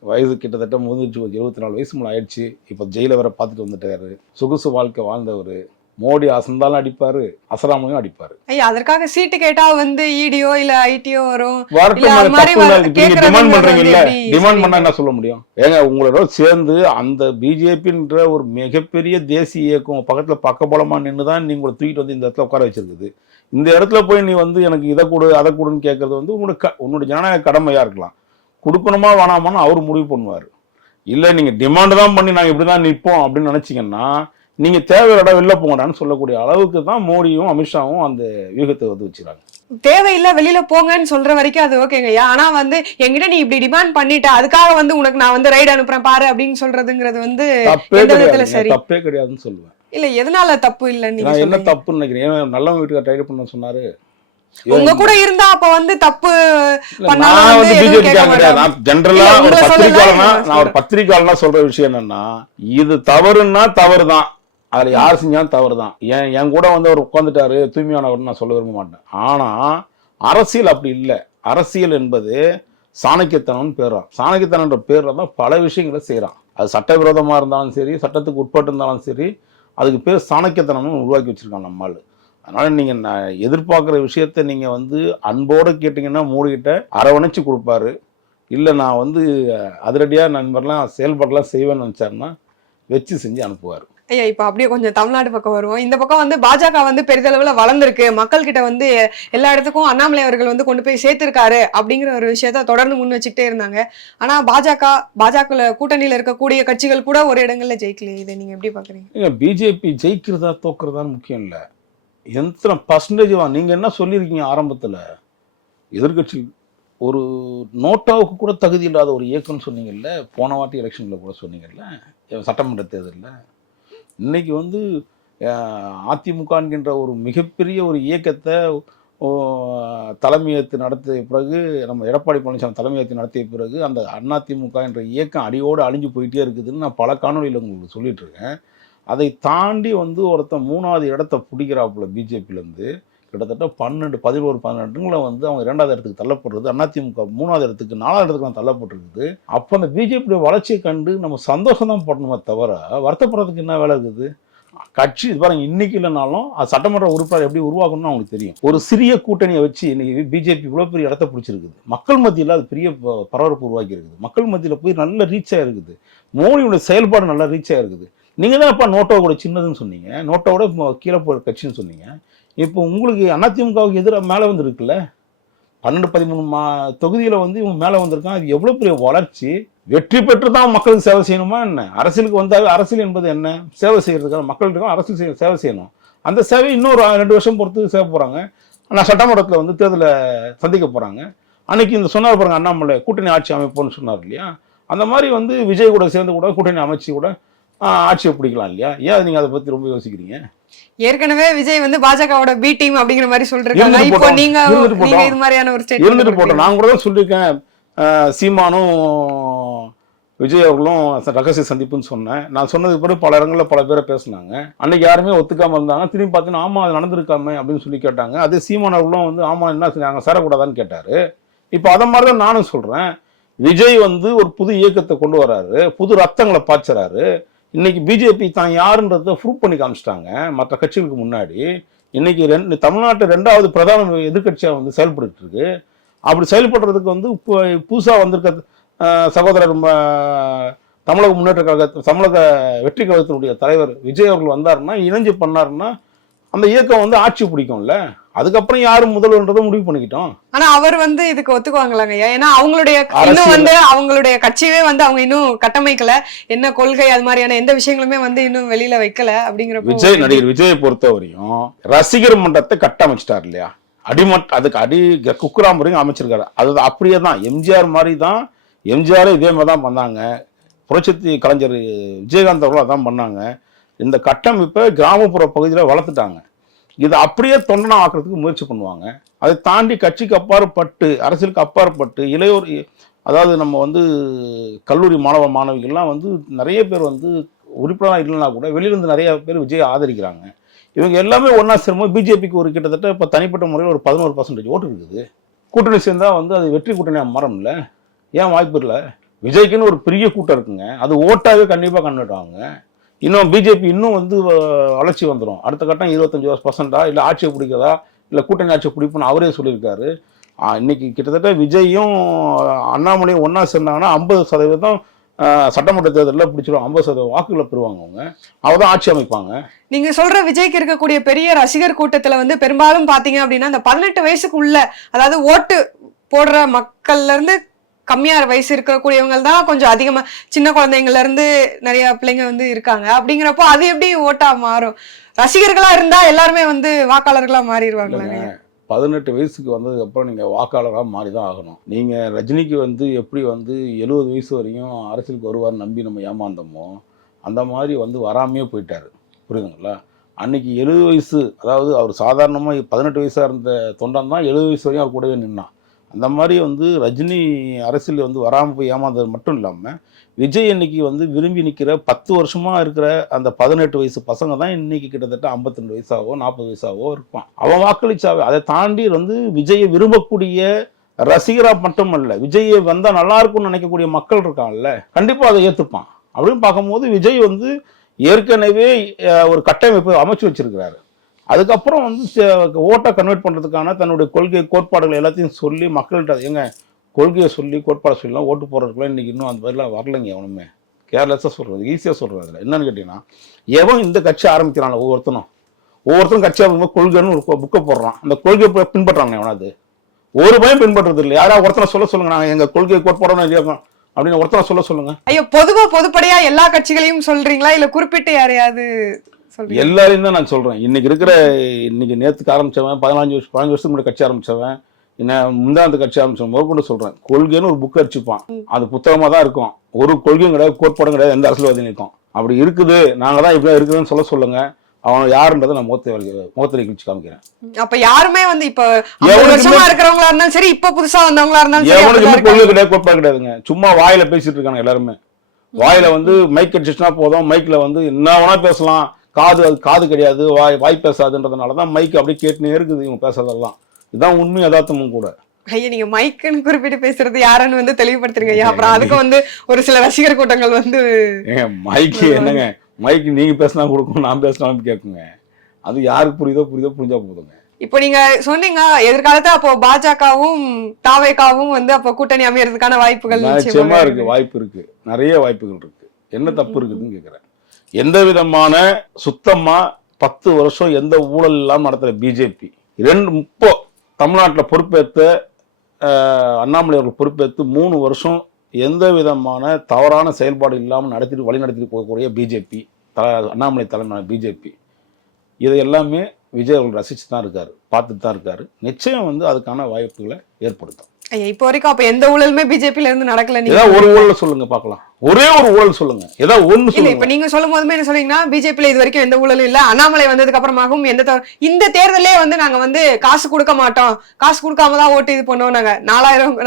வயசு கிட்டத்தட்ட முதிர்ச்சி, 74 வயசு மேலே ஆயிடுச்சு. இப்போ ஜெயில வேற பார்த்துட்டு வந்துட்டாரு. சொகுசு வாழ்க்கை வாழ்ந்தவர். மோடி அசந்தாலும் அடிப்பாரு, அசராமலையும் அடிப்பாரு. ஐயா, அதற்காக சீட்டு கேட்டா வந்து இடியோ இல்ல ஐடியோ வரும். டிமாண்ட் பண்றீங்கல்ல, டிமாண்ட் பண்ணா என்ன சொல்ல முடியும்? ஏங்க, உங்களோட சேர்ந்து அந்த பிஜேபின்ற ஒரு மிகப்பெரிய தேசிய இயக்கம் பக்கத்துல பக்கபலமா நின்றுதான் நீங்க உங்களை தூக்கிட்டு வந்து இந்த இடத்துல உட்கார வச்சிருக்குது. இந்த இடத்துல போய் நீ வந்து எனக்கு இதை கொடு அதை கொடுன்னு கேட்கறது வந்து உன்னோட ஜனநாயக கடமையா இருக்கலாம். கொடுக்கணுமா வேணாமான்னு அவர் முடிவு பண்ணுவாரு. இல்ல நீங்க டிமாண்ட் தான் பண்ணி நாங்க இப்படிதான் நிற்போம் அப்படின்னு நினைச்சீங்கன்னா நீங்க தேவையில்லடா வெளில போங்கடான்னு சொல்லக்கூடிய அளவுக்கு தான் மோடியும் அமித்ஷாவும் அந்த வியூகத்தை வந்து வச்சுக்கிறாங்க. தேவையில்லை வெளியில போங்கன்னு சொல்ற வரைக்கும் அது ஓகேங்க. ஆனா வந்து என்கிட்ட நீ இப்படி டிமாண்ட் பண்ணிட்ட, அதுக்காக வந்து உனக்கு நான் வந்து ரைடு அனுப்புறேன் பாரு அப்படின்னு சொல்றதுங்கிறது வந்து தப்பே கிடையாதுன்னு சொல்லுவேன். இல்ல, எதனால தப்பு இல்ல? நீங்க என்ன தப்புன்னு நினைக்கிறேன்? நல்லவங்க வீட்டுக்கு ரைடு பண்ண சொன்னாரு, உங்க கூட இருந்தா அப்ப வந்து தப்பு பத்திரிகையாளனா சொல்ற விஷயம் என்னன்னா, இது தவறுன்னா தவறுதான், அதுல யார் செஞ்சாலும் தவறுதான். என் கூட வந்து அவர் உட்காந்துட்டாரு தூய்மையானவர் நான் சொல்ல விரும்ப மாட்டேன். ஆனா அரசியல் அப்படி இல்லை. அரசியல் என்பது சாணக்கியத்தனம்னு பேர்றான். சாணக்கியத்தனன்ற பேர்ல தான் பல விஷயங்களை செய்யறான். அது சட்டவிரோதமா இருந்தாலும் சரி, சட்டத்துக்கு உட்பட்டு இருந்தாலும் சரி, அதுக்கு பேர் சாணக்கியத்தனம்னு உருவாக்கி வச்சிருக்கான் நம்மால். அதனால நீங்க எதிர்பார்க்குற விஷயத்த நீங்க வந்து அன்போடு கேட்டீங்கன்னா மோடிக்கிட்ட அரவணைச்சு கொடுப்பாரு. இல்லை நான் வந்து அதிரடியா நண்பர்லாம் செயல்பாடுலாம் செய்வேன்னு நினைச்சாருன்னா வச்சு செஞ்சு அனுப்புவார். ஐயா, இப்ப அப்படியே கொஞ்சம் தமிழ்நாடு பக்கம் வருவோம். இந்த பக்கம் வந்து பாஜக வந்து பெரிதளவுல வளர்ந்துருக்கு, மக்கள் கிட்ட வந்து எல்லா இடத்துக்கும் அண்ணாமலை அவர்கள் வந்து கொண்டு போய் சேர்த்திருக்காரு அப்படிங்கிற ஒரு விஷயத்த தொடர்ந்து முன் வச்சுக்கிட்டே இருந்தாங்க. ஆனா பாஜக கூட்டணியில இருக்கக்கூடிய கட்சிகள் கூட ஒரு இடங்கள்ல ஜெயிக்கலையே. இதை நீங்க எப்படி பாக்குறீங்க? பிஜேபி ஜெயிக்கிறதா தோக்குறதான்னு முக்கியம் இல்லை, எத்தனை பர்சன்டேஜ். நீங்க என்ன சொல்லியிருக்கீங்க ஆரம்பத்துல, எதிர்கட்சி ஒரு நோட்டாவுக்கு கூட தகுதி இல்லாத ஒரு இயக்கம்னு சொன்னீங்கல்ல, போன வாட்டி எலெக்ஷன்ல கூட சொன்னீங்கல்ல, சட்டமன்ற தேர்தலில். இன்னைக்கு வந்து அதிமுக என்கின்ற ஒரு மிகப்பெரிய ஒரு இயக்கத்தை தலைமையேற்று நடத்திய பிறகு, நம்ம எடப்பாடி பழனிசாமி தலைமையேற்று நடத்திய பிறகு அந்த அதிமுக என்ற இயக்கம் அடியோடு அழிஞ்சு போயிட்டே இருக்குதுன்னு நான் பல காணொலியில் உங்களுக்கு சொல்லிட்டு இருக்கேன். அதை தாண்டி வந்து ஒருத்தன் 3வது இடத்தை பிடிக்கிறாப்புல பிஜேபியிலேருந்து கிட்டத்தட்ட 11-12 வந்து அவங்க 2வது இடத்துக்கு தள்ளப்படுறது, அதிமுக 3வது இடத்துக்கு 4வது இடத்துக்கு தள்ளப்பட்டிருக்குது. அப்போ அந்த பிஜேபியோட வளர்ச்சியை கண்டு நம்ம சந்தோஷம் தான் படணுமே தவிர வருத்தப்படுறதுக்கு என்ன வேலை இருக்குது? கட்சி இது பாருங்க, இன்னைக்கு இல்லைனாலும் அது சட்டமன்ற உறுப்பினர் எப்படி உருவாக்கணும்னு அவங்களுக்கு தெரியும். ஒரு சிறிய கூட்டணியை வச்சு இன்னைக்கு பிஜேபி இவ்வளோ பெரிய இடத்த பிடிச்சிருக்குது. மக்கள் மத்தியில் அது பெரிய பரபரப்பு உருவாக்கி இருக்குது. மக்கள் மத்தியில் போய் நல்ல ரீச் ஆகிருக்குது. மோடியோட செயல்பாடு நல்லா ரீச் ஆகிருக்குது. நீங்கள் தான் அப்போ நோட்டோ கூட சின்னதுன்னு சொன்னீங்க, நோட்டோட கீழே போகிற கட்சின்னு சொன்னீங்க. இப்போ உங்களுக்கு அதிமுகவுக்கு எதிராக மேலே வந்துருக்குல்ல, 12-13 தொகுதியில் வந்து இவங்க மேலே வந்திருக்கான். அது எவ்வளோ பெரிய வளர்ச்சி. வெற்றி பெற்று தான் மக்களுக்கு சேவை செய்யணுமா என்ன? அரசியலுக்கு வந்தாவே அரசியல் என்பது என்ன? சேவை செய்யறதுக்காக மக்களுக்கு அரசியல் சேவை செய்யணும். அந்த சேவை இன்னொரு 2 வருஷம் பொறுத்து சேவை போறாங்க. ஆனால் சட்டமன்றத்தில் வந்து தேர்தலை சந்திக்க போறாங்க. அன்னைக்கு இந்த சொன்னார் பாருங்க அண்ணாமலை, கூட்டணி ஆட்சி அமைப்போம்னு சொன்னார் இல்லையா? அந்த மாதிரி வந்து விஜய் கூட சேர்ந்து கூட கூட்டணி அமைச்சு கூட ஆட்சியை பிடிக்கலாம் இல்லையா? ஏன் நீங்க அதை பத்தி ரொம்ப யோசிக்கிறீங்க? ஏற்கனவே விஜய் வந்து பாஜகவோட பி டீம் அப்படிங்கிற மாதிரி சொல்றாங்க. இப்போ நீங்க இது மாதிரியான ஒரு ஸ்டேட்மென்ட் இருந்துட்டு போட்டோம். நான் கூட தான் சொல்லியிருக்கேன், சீமானும் விஜய் அவர்களும் ரகசிய சந்திப்புன்னு சொன்னேன். நான் சொன்னதுக்கு பிறகு பல இடங்களில் பல பேரை பேசினாங்க. அன்னைக்கு யாருமே ஒத்துக்காம இருந்தாங்க. திரும்பி பார்த்தீங்கன்னா ஆமா அது நடந்திருக்காமே அப்படின்னு சொல்லி கேட்டாங்க. அதே சீமான் அவர்களும் வந்து ஆமா என்ன நாங்கள் சேரக்கூடாதான்னு கேட்டாரு. இப்போ அதை மாதிரி தான் நானும் சொல்றேன். விஜய் வந்து ஒரு புது இயக்கத்தை கொண்டு வராரு, புது ரத்தங்களை பாய்ச்சறாரு. இன்னைக்கு பிஜேபி தான் யாருன்றதை ப்ரூவ் பண்ணி காமிச்சிட்டாங்க மற்ற கட்சிகளுக்கு முன்னாடி. இன்னைக்கு தமிழ்நாட்டு 2வது பிரதான எதிர்கட்சியா வந்து செயல்பட்டு இருக்கு. அப்படி செயல்படுறதுக்கு வந்து புதுசா வந்திருக்க சகோதரர் தமிழக முன்னேற்ற கழக தமிழக வெற்றி கழகத்தினுடைய தலைவர் விஜய் அவர்கள் வந்தாருன்னா, இணைஞ்சு பண்ணாருன்னா அந்த இயக்கம் வந்து ஆட்சி பிடிக்கும்ல. அதுக்கப்புறம் யாரும் முதல்வன்றதை முடிவு பண்ணிக்கிட்டோம். ஆனா அவர் வந்து இதுக்கு ஒத்துக்குவாங்களாங்க? ஏன்னா அவங்களுடைய இன்னும் வந்து அவங்களுடைய கட்சியே வந்து அவங்க இன்னும் கட்டமைக்கல, என்ன கொள்கை அது மாதிரியான எந்த விஷயங்களுமே வந்து இன்னும் வெளியில வைக்கல. அப்படிங்கிற நடிகர் விஜயை பொறுத்தவரையும் ரசிகர் மன்றத்தை கட்டமைச்சிட்டார் இல்லையா? அதுக்கு குக்குரா முறையும் அமைச்சிருக்காரு. அது அப்படியே தான் எம்ஜிஆர் மாதிரி தான். எம்ஜிஆரும் இதே மாதிரி தான் பண்ணாங்க. புரட்சி கலைஞர் விஜயகாந்த் அவர்களும் அதான் பண்ணாங்க. இந்த கட்டமைப்பை கிராமப்புற பகுதியில் வளர்த்துட்டாங்க. இதை அப்படியே தொண்டனா ஆக்குறதுக்கு முயற்சி பண்ணுவாங்க. அதை தாண்டி கட்சிக்கு அப்பாற்பட்டு அரசியலுக்கு அப்பாற்பட்டு இளையோர், அதாவது நம்ம வந்து கல்லூரி மாணவிகள்லாம் வந்து நிறைய பேர் வந்து உறுப்பினராக இல்லைன்னா கூட வெளியிலிருந்து நிறைய பேர் விஜயை ஆதரிக்கிறாங்க. இவங்க எல்லாமே ஒன்றா சேரும்போது பிஜேபிக்கு ஒரு கிட்டத்தட்ட இப்போ தனிப்பட்ட முறையில் ஒரு 11% ஓட்டு இருக்குது. கூட்டணி சேர்ந்தா வந்து அது வெற்றி கூட்டணியாக மாறும்ல? ஏன் வாய்ப்பு இல்லை? விஜய்க்குன்னு ஒரு பெரிய கூட்டம் இருக்குங்க. அது ஓட்டாவே கண்டிப்பாக கண்டுட்டாங்க. இன்னும் பிஜேபி இன்னும் வந்து வளர்ச்சி வந்துடும். அடுத்த கட்டம் 25% இல்லை ஆட்சியை பிடிக்கிறதா இல்லை கூட்டணி ஆட்சியை பிடிப்புன்னு அவரே சொல்லியிருக்காரு. இன்னைக்கு கிட்டத்தட்ட விஜயும் அண்ணாமலையும் ஒன்றா சேர்ந்தாங்கன்னா 50% சட்டமன்ற தேர்தலில் பிடிச்சிடும். 50% வாக்குகளை பெறுவாங்க. அவங்க தான் ஆட்சி அமைப்பாங்க. நீங்க சொல்ற விஜய்க்கு இருக்கக்கூடிய பெரிய ரசிகர் கூட்டத்துல வந்து பெரும்பாலும் பாத்தீங்க அப்படின்னா இந்த 18 வயசுக்கு உள்ள, அதாவது ஓட்டு போடுற மக்கள்ல இருந்து கம்மியா வயசு இருக்கக்கூடியவங்க தான் கொஞ்சம் அதிகமா, சின்ன குழந்தைங்கள்ல இருந்து நிறைய பிள்ளைங்க வந்து இருக்காங்க. அப்படிங்கிறப்போ அது எப்படி ஓட்டா மாறும்? ரசிகர்களா இருந்தா எல்லாருமே வந்து வாக்காளர்களா மாறிடுவாங்க. 18 வயசுக்கு வந்ததுக்கு அப்புறம் நீங்க வாக்காளராக மாறி தான் ஆகணும். நீங்க ரஜினிக்கு வந்து எப்படி வந்து 70 வயசு வரையும் அரசியலுக்கு வருவார் நம்பி நம்ம ஏமாந்தோமோ அந்த மாதிரி வந்து வராமையே போயிட்டாரு. புரியுதுங்களா? அன்னைக்கு 70 வயசு, அதாவது அவர் சாதாரணமாக 18 வயசாக இருந்த தொண்டன் தான் 70 வயசு வரையும் அவர் கூடவே நின்னான். அந்த மாதிரி வந்து ரஜினி அரசியல் வந்து வராமல் போய் ஏமாந்தது மட்டும் இல்லாமல் விஜய் இன்னைக்கு வந்து விரும்பி நிற்கிற 10 வருஷமா இருக்கிற அந்த 18 வயசு பசங்க தான் இன்னைக்கு கிட்டத்தட்ட 52 வயசாவோ 40 வயசாவோ இருப்பான். அவன் வாக்களிச்சாவே. அதை தாண்டி வந்து விஜயை விரும்பக்கூடிய ரசிகரா மட்டுமல்ல, விஜயை வந்தால் நல்லா இருக்கும்னு நினைக்கக்கூடிய மக்கள் இருக்காங்கல்ல, கண்டிப்பாக அதை ஏற்றுப்பான். அப்படின்னு பார்க்கும்போது விஜய் வந்து ஏற்கனவே ஒரு கட்டமைப்பு அமைச்சு வச்சிருக்கிறாரு. அதுக்கப்புறம் வந்து ஓட்டை கன்வெர்ட் பண்ணுறதுக்கான தன்னுடைய கொள்கை கோட்பாடுகள் எல்லாத்தையும் சொல்லி மக்கள்கிட்ட எங்க கொள்கையை சொல்லி கோட்பாடை சொல்லலாம் ஓட்டு போடுறதுக்குலாம் இன்றைக்கி இன்னும் அந்த மாதிரிலாம் வரலைங்க. எவனுமே கேர்லெஸ்ஸாக சொல்கிறது, ஈஸியாக சொல்கிறது. அதில் என்னன்னு கேட்டிங்கன்னா, எவன் இந்த கட்சி ஆரம்பிக்கிறான் ஒவ்வொருத்தரும் கட்சி ஆரம்பிக்கும் கொள்கைன்னு ஒரு புக்கை போடுறான். அந்த கொள்கையை பின்பற்றாங்க. எவனாது ஒரு பயம் பின்பற்றுறது இல்லை. யாராவது ஒருத்தனை சொல்லுங்க, நாங்கள் எங்கள் கொள்கையை கோட்பாடணும் இல்லையா அப்படின்னு ஒருத்தனை சொல்லுங்க. ஐயோ, பொதுப்படையா எல்லா கட்சிகளையும் சொல்றீங்களா இல்ல குறிப்பிட்டு யாரையாவது? எல்லாரையும் தான் நான் சொல்றேன். இன்னைக்கு நேற்றுக்கு ஆரம்பிச்சவன் 15 வருஷத்துக்கு முன்னாடி கட்சி ஆரம்பிச்சவன், முந்தாந்து கட்சி ஆரம்பிச்சவன் முதற்கொண்டு சொல்றேன். கொள்கைன்னு ஒரு புக் அடிச்சுப்பான். அது புத்தகமா தான் இருக்கும். ஒரு கொள்கையும் கிடையாது, கோட்பாடும் கிடையாது, எந்த அரசியல்வாதியும் இருக்கும். அப்படி இருக்குது, நாங்க தான் இப்படி இருக்குதுன்னு சொல்லுங்க. அவன் யாருன்றதை நான் முகத்திரை கிழிச்சு காமிக்கிறேன். அப்ப யாருமே வந்து இப்ப வருஷமா இருக்கிறவங்களா இருந்தாலும் சரி, இப்ப புதுசா வந்தவங்களா இருந்தாலும் எவனுக்கு கொள்கை கிடையாது, கோட்பாடு கிடையாதுங்க. சும்மா வாயில பேசிட்டு இருக்காங்க எல்லாருமே. வாயில வந்து மைக் அடிச்சுனா போதும், மைக்ல வந்து என்ன வேணா பேசலாம். காது கிடையாது, வாய் பேசாதுன்றதுனாலதான் மைக் அப்படியே கேட்டுனே இருக்குது இவங்க பேசுறதெல்லாம். இதுதான் உண்மை யதார்த்தமும் கூட. ஐயா, நீங்க மைக்குன்னு குறிப்பிட்டு பேசுறது யாருன்னு வந்து தெளிவுபடுத்துறீங்க ஐயா. அப்புறம் அதுக்கு வந்து ஒரு சில ரசிகர் கூட்டங்கள் வந்து மைக்கு என்னங்க, மைக்கு நீங்க பேசினா கொடுக்கும், நான் பேசினாலும் கேட்குங்க. அது யாருக்கு புரியுதோ புரிஞ்சா போதுங்க. இப்போ நீங்க சொன்னீங்க எதிர்காலத்துல அப்போ பாஜகவும் தாவேகாவும் வந்து அப்போ கூட்டணி அமையறதுக்கான வாய்ப்புகள் நிச்சயமா இருக்கு. வாய்ப்பு இருக்கு, நிறைய வாய்ப்புகள் இருக்கு. என்ன தப்பு இருக்குதுன்னு கேக்குறேன். எந்த விதமான சுத்தமா 10 வருஷம் எந்த ஊழல் இல்லாம நடத்துற பிஜேபி இப்போ தமிழ்நாட்டில் பொறுப்பேற்ற அண்ணாமலை அவர்கள் பொறுப்பேற்று 3 வருஷம் எந்த விதமான தவறான செயல்பாடு இல்லாமல் வழி நடத்திட்டு போகக்கூடிய பிஜேபி, அண்ணாமலை தலைமையான பிஜேபி, இதை எல்லாமே விஜய் அவர்கள் ரசிச்சு தான் இருக்காரு, பார்த்துட்டு தான் இருக்காரு. நிச்சயம் வந்து அதுக்கான வாய்ப்புகளை ஏற்படுத்தும். ஐயா இப்போ வரைக்கும் அப்ப எந்த ஊழலுமே பிஜேபில இருந்து நடக்கல. நீங்க ஏதாவது ஒரு ஊழல் சொல்லுங்க பார்க்கலாம், ஒரே ஒரு ஊழல் சொல்லுங்க, ஏதாவது ஒண்ணு இல்ல சொல்லுங்க. இப்ப நீங்க சொல்லும் போதுமே என்ன சொல்றீங்கன்னா பிஜேபில இது வரைக்கும் எந்த ஊழலும் இல்ல, அண்ணாமலை வந்ததுக்கு அப்புறமாகவும் இந்த தேர்தலே வந்து நாங்க வந்து காசு கொடுக்க மாட்டோம், காசு கொடுக்காம தான் ஓட்டு இது பண்ணுவோம், நாங்க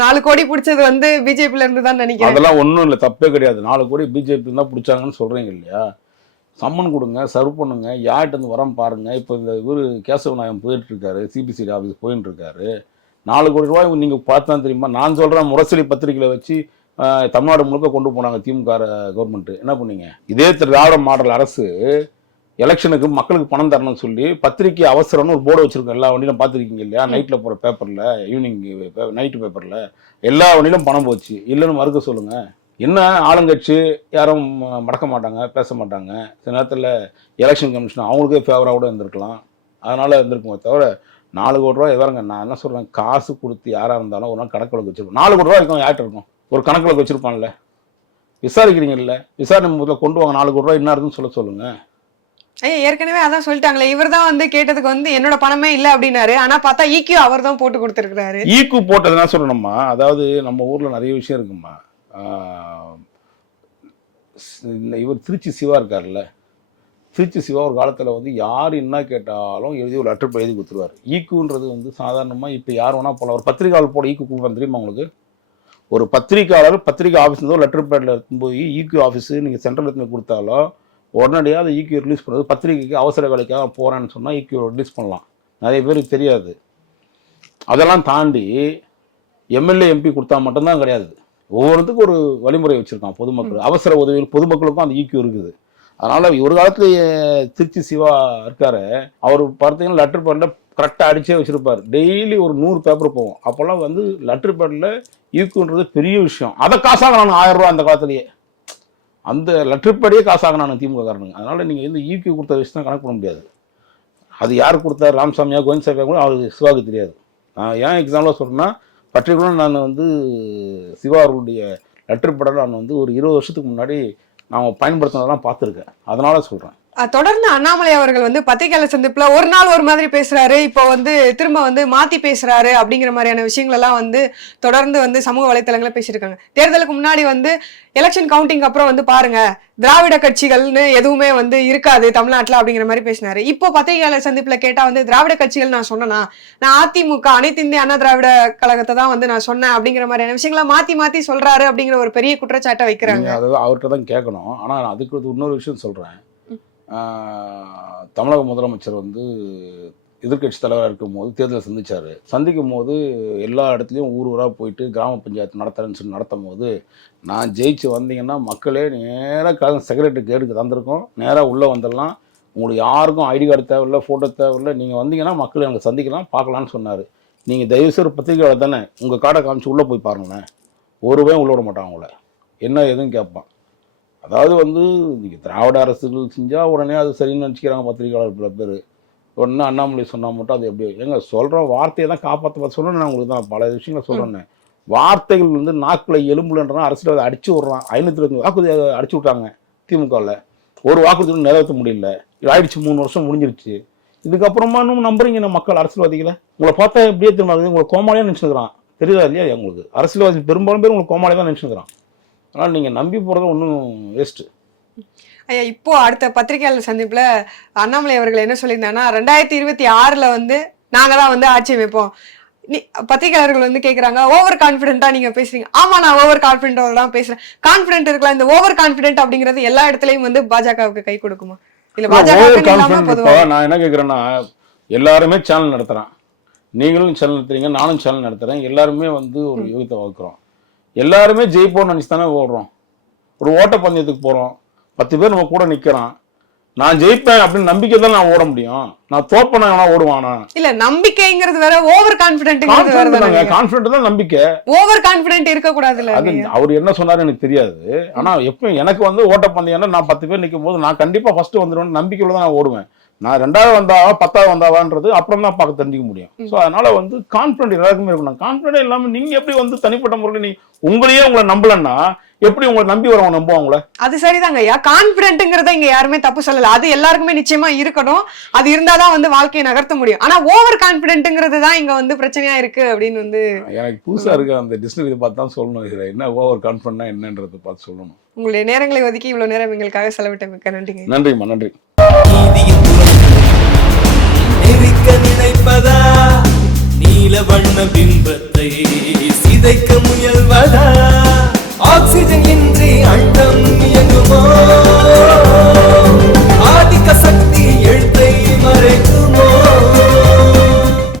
4 கோடி பிடிச்சது வந்து பிஜேபில இருந்து தான் நினைக்கிறேன். அதெல்லாம் ஒண்ணும் இல்ல, தப்பே கிடையாது. 4 கோடி பிஜேபி தான் பிடிச்சாங்கன்னு சொல்றீங்க இல்லையா? சம்மன் கொடுங்க, சர்வ் பண்ணுங்க, யார்கிட்ட இருந்து வரம் பாருங்க. இப்போ இந்த இவரு கேசவ நாயகம் போயிட்டு இருக்காரு, சிபிசிடி ஆஃபீஸ் போயிட்டு இருக்காரு. 4 கோடி ரூபாய் நீங்க பார்த்தா தெரியுமா? நான் சொல்றேன், முரசொலி பத்திரிகையில வச்சு தமிழ்நாடு முழுக்க கொண்டு போனாங்க திமுக கவர்மெண்ட். என்ன பண்ணீங்க? இதே திராவிட மாடல் அரசு எலெக்ஷனுக்கு மக்களுக்கு பணம் தரணும்னு சொல்லி பத்திரிகை அவசரம்னு ஒரு போர்டு வச்சிருக்கோம். எல்லா வண்டியிலும் பார்த்துருக்கீங்க இல்லையா? நைட்ல போற பேப்பர்ல, ஈவினிங் நைட்டு பேப்பர்ல எல்லா வண்டியிலும் பணம் போச்சு. இல்லைன்னு மறுக்க சொல்லுங்க. என்ன ஆளுங்கட்சி யாரும் மடக்க மாட்டாங்க, பேச மாட்டாங்க. சில நேரத்தில் எலெக்ஷன் கமிஷன் அவங்களுக்கே ஃபேவராக கூட இருந்திருக்கலாம், அதனால இருந்திருக்குமே தவிர 4 கோடி ரூபா எதாருங்க. நான் என்ன சொல்றேன், காசு கொடுத்து யாராக இருந்தாலும் ஒரு நாள் கணக்கு வழக்கு வச்சிருப்போம். 4 கோடி ரூபா இருக்கும், யார்கிட்ட இருக்கும்? ஒரு கணக்கு வழக்கு வச்சிருப்பான்ல, விசாரிக்கிறீங்கல்ல, விசாரணை முதல்ல கொண்டு வாங்க. 4 கோடி ரூபா என்ன இருக்குன்னு சொல்லுங்க. ஐயா ஏற்கனவே அதான் சொல்லிட்டாங்களே, இவர் தான் வந்து கேட்டதுக்கு வந்து என்னோட பணமே இல்லை அப்படின்னாரு. ஆனா பார்த்தா ஈக்யூ அவர் தான் போட்டு கொடுத்துருக்காரு. ஈக்யூ போட்டதுன்னா சொல்லணும்மா, அதாவது நம்ம ஊர்ல நிறைய விஷயம் இருக்குமா. இவர் திருச்சி சிவா இருக்கார்ல, திருச்சி சிவா ஒரு காலத்தில் வந்து யார் என்ன கேட்டாலும் எழுதி ஒரு லெட்டர் எழுதி கொடுத்துருவார். ஈக்குன்றது வந்து சாதாரணமாக இப்போ யார் வேணா போல. ஒரு பத்திரிகையாளர் போட ஈக்கு கொடுப்பாங்க தெரியுமா உங்களுக்கு? ஒரு பத்திரிகையாளர் பத்திரிகை ஆஃபீஸ்லேருந்து ஒரு லெட்டர் பேடில் எடுத்து போய் ஈக்யூ ஆஃபீஸு நீங்கள் சென்ட்ரல் எடுத்து கொடுத்தாலும் உடனடியாக அதை ஈக்யூ ரிலீஸ் பண்ணுறது. பத்திரிகைக்கு அவசர வேலைக்காக போகிறேன்னு சொன்னால் ஈக்யூ ரிலீஸ் பண்ணலாம். நிறைய பேருக்கு தெரியாது. அதெல்லாம் தாண்டி எம்எல்ஏ எம்பி கொடுத்தா மட்டும்தான் கிடையாது, ஒவ்வொருத்துக்கும் ஒரு வழிமுறை வச்சுருக்கான். பொதுமக்கள் அவசர உதவியில் பொதுமக்களுக்கும் அந்த ஈக்யூ இருக்குது. அதனால் ஒரு காலத்துல திருச்சி சிவா இருக்காரு, அவர் பார்த்தீங்கன்னா லெட்டர் பேடில் கரெக்டாக அடிச்சே வச்சுருப்பார். டெய்லி ஒரு 100 பேப்பர் போகும். அப்போல்லாம் வந்து லெட்டர் பேடில் ஈக்குன்றது பெரிய விஷயம். அதை காசாக நான் 1000 ரூபா அந்த காலத்துலேயே, அந்த லெட்டர் பேடியே காசாக நான் திமுக காரணங்க. அதனால் நீங்கள் வந்து ஈக்யூ கொடுத்த விஷயம் தான் கணக்கு பண்ண முடியாது. அது யார் கொடுத்தாரு, ராமசாமியா கோவிந்தசாமியா கூட அவருக்கு சிவாவுக்கு தெரியாது. நான் ஏன் எக்ஸாம்பிளாக சொல்கிறேன்னா, பர்டிகுலராக நான் வந்து சிவா அவர்களுடைய லெட்டர் பேடில் நான் வந்து ஒரு 20 வருஷத்துக்கு முன்னாடி நான் பயன்படுத்தினதெல்லாம் பார்த்துருக்கேன். அதனால சொல்கிறேன். தொடர்ந்து அண்ணாமலை அவர்கள் வந்து பத்திரிகையாளர் சந்திப்புல ஒரு நாள் ஒரு மாதிரி பேசுறாரு, இப்போ வந்து திரும்ப வந்து மாத்தி பேசுறாரு அப்படிங்கிற மாதிரியான விஷயங்கள் எல்லாம் வந்து தொடர்ந்து வந்து சமூக வலைத்தளங்கள பேசியிருக்காங்க. தேர்தலுக்கு முன்னாடி வந்து எலெக்ஷன் கவுண்டிங் அப்புறம் வந்து பாருங்க திராவிட கட்சிகள்னு எதுவுமே வந்து இருக்காது தமிழ்நாட்டுல அப்படிங்கிற மாதிரி பேசினாரு. இப்போ பத்திரிகையாளர் சந்திப்புல கேட்டா வந்து திராவிட கட்சிகள் நான் சொன்னேன்னா, நான் அதிமுக அனைத்து இந்திய அண்ணா திராவிட கழகத்தை தான் வந்து நான் சொன்னேன் அப்படிங்கிற மாதிரியான விஷயங்களை மாத்தி மாத்தி சொல்றாரு அப்படிங்கிற ஒரு பெரிய குற்றச்சாட்டை வைக்கிறாங்க. அதாவது அவர்கிட்ட தான் கேட்கணும். ஆனா அதுக்கு இன்னொரு விஷயம் சொல்றேன். தமிழக முதலமைச்சர் வந்து எதிர்கட்சி தலைவராக இருக்கும் போது தேர்தலை சந்திக்கும் போது எல்லா இடத்துலையும் ஊராக போயிட்டு கிராம பஞ்சாயத்து நடத்துறேன்னு சொல்லி நடத்தும் போது, நான் ஜெயிச்சு வந்தீங்கன்னா மக்களே நேராக செக்ரட்டரி கேட்டுக்கு தந்திருக்கோம், நேராக உள்ளே வந்துடலாம், உங்களுக்கு யாருக்கும் ஐடி கார்டு தேவையில்லை, ஃபோட்டோ தேவையில்லை, நீங்கள் வந்தீங்கன்னா மக்கள் எனக்கு சந்திக்கலாம் பார்க்கலான்னு சொன்னார். நீங்கள் தயவுசெய்து பத்திரிக்கையாளர் தானே, உங்கள் கார்டை காமிச்சு உள்ளே போய் பாருங்களேன், ஒருவே உள்ள விட மாட்டான் உங்களை, என்ன எதுவும் கேட்பான். அதாவது வந்து நீங்கள் திராவிட அரசுகள் செஞ்சால் உடனே அது சரின்னு நினச்சிக்கிறாங்க பத்திரிகையாளர் பல பேர். உடனே அண்ணாமலை சொன்னால் மட்டும் அது எப்படி எங்க சொல்கிற வார்த்தையை தான் காப்பாற்ற சொல்கிறேன். நான் உங்களுக்கு தான் பல விஷயங்களை சொல்கிறேன். வார்த்தைகள் வந்து நாக்கில் எலும்புலன்றா அரசியல் அடிச்சு விட்றான். 520 வாக்குறுதி அடிச்சு விட்டாங்க திமுகவில். ஒரு வாக்குறுதி நிறைவேற்ற முடியல. ஆயிடுச்சு, 3 வருஷம் முடிஞ்சிருச்சு. இதுக்கப்புறமா இன்னும் நம்புறீங்க மக்கள் அரசியல்வாதிகளை? உங்களை பார்த்தா எப்படியே திரும்ப உங்களை கோமாளியாக நினச்சிக்கிறான். தெரியுதா இல்லையா? உங்களுக்கு அரசியல்வாதி பெரும்பாலும் பேர் உங்களுக்கு கோமாளியாக தான் நினச்சிக்கிறான். அதனால் நீங்கள் நம்பி போகிறது ஒன்றும் வேஸ்ட்டு. ஐயா இப்போ அடுத்த பத்திரிகையாளர் சந்திப்புல அண்ணாமலை அவர்கள் என்ன சொல்லியிருந்தாங்கன்னா, 2026 வந்து நாங்க தான் வந்து ஆட்சி அமைப்போம். பத்திரிகையாளர்கள் வந்து கேட்குறாங்க, ஓவர் கான்ஃபிடென்ட்டா நீங்க பேசுறீங்க. ஆமா, நான் ஓவர் கான்ஃபிடென்ட்டோட தான் பேசுறேன். கான்ஃபிடென்ட் இருக்கலாம். இந்த ஓவர் கான்ஃபிடென்ட் அப்படிங்கிறது எல்லா இடத்துலயும் வந்து பாஜகவுக்கு கை கொடுக்குமா? இல்ல பாஜக நான் என்ன கேட்குறேன்னா, எல்லாருமே சேனல் நடத்துறேன், நீங்களும் சேனல் நடத்துறீங்க, நானும் சேனல் நடத்துறேன், எல்லாருமே வந்து ஒரு யோகத்தை வளர்க்குறோம், எல்லாருமே ஜெயிப்போம்னு நினச்சி தானே ஓடுறோம். ஒரு ஓட்டப்பந்தயத்துக்கு போகிறோம், 10 பேர் நம்ம கூட நிற்கிறான், நான் ஜெயிப்பேன் அப்படின்னு நம்பிக்கை தான் நான் ஓட முடியும். நான் தோப்பேன் எவனா ஓடுவானா? இல்ல நம்பிக்கைங்கிறது வேற, ஓவர் கான்பிடென்ட்ங்கிறது வேற தானே. கான்பிடென்ட் தான் நம்பிக்கை. ஓவர் கான்பிடென்ட் இருக்க கூடாதுல்ல. அது அவர் என்ன சொன்னாரு எனக்கு தெரியாது. ஆனா எப்பவும் எனக்கு வந்து ஓட்டப்பந்தயம்னா நான் 10 பேர் நிற்கும் போது நான் கண்டிப்பா ஃபர்ஸ்ட் வந்துடுவேன் நம்பிக்கையில தான் நான் ஓடுவேன். நான் 2வது வந்தாவா 10வது வந்தாவான்றது அப்புறம் தான் பார்க்க தெரிஞ்சுக்க முடியும். ஸோ அதனால வந்து கான்பிடென்ட் எல்லாருக்குமே இருக்கணும். கான்பிடென்ட் இல்லாம நீங்க எப்படி வந்து தனிப்பட்ட முறையில் நீ உங்களையே உங்களை நம்பலன்னா எப்படி உங்களை நம்பி வரவங்க நம்புவாங்களே? அது சரிதாங்க ஐயா. கான்பிடென்ட்ங்கிறத இங்க யாருமே தப்பு சொல்லல. அது எல்லாருக்குமே நிச்சயமா இருக்கணும். அது இருந்தாதான் வந்து வாழ்க்கையை நகர்த்த முடியும். ஆனா ஓவர் கான்பிடென்ட்ங்கிறது தான் இங்க வந்து பிரச்சனையா இருக்கு அப்படின்னு வந்து எனக்கு புதுசா இருக்கு. அந்த டிக்ஷனரி பார்த்து தான் சொல்லணும். இதுல என்ன ஓவர் கான்பிடென்ட்னா என்னன்றதை பார்த்து சொல்லணும். உங்களுடைய நேரங்களை ஒதுக்கி இவ்வளவு நேரம் எங்களுக்காக செலவிட்ட மிக்க நன்றிங்க. நன்றிம்மா, நன்றி. நினைப்பதா நீல வண்ண பிம்பத்தை சிதைக்க முயற்சி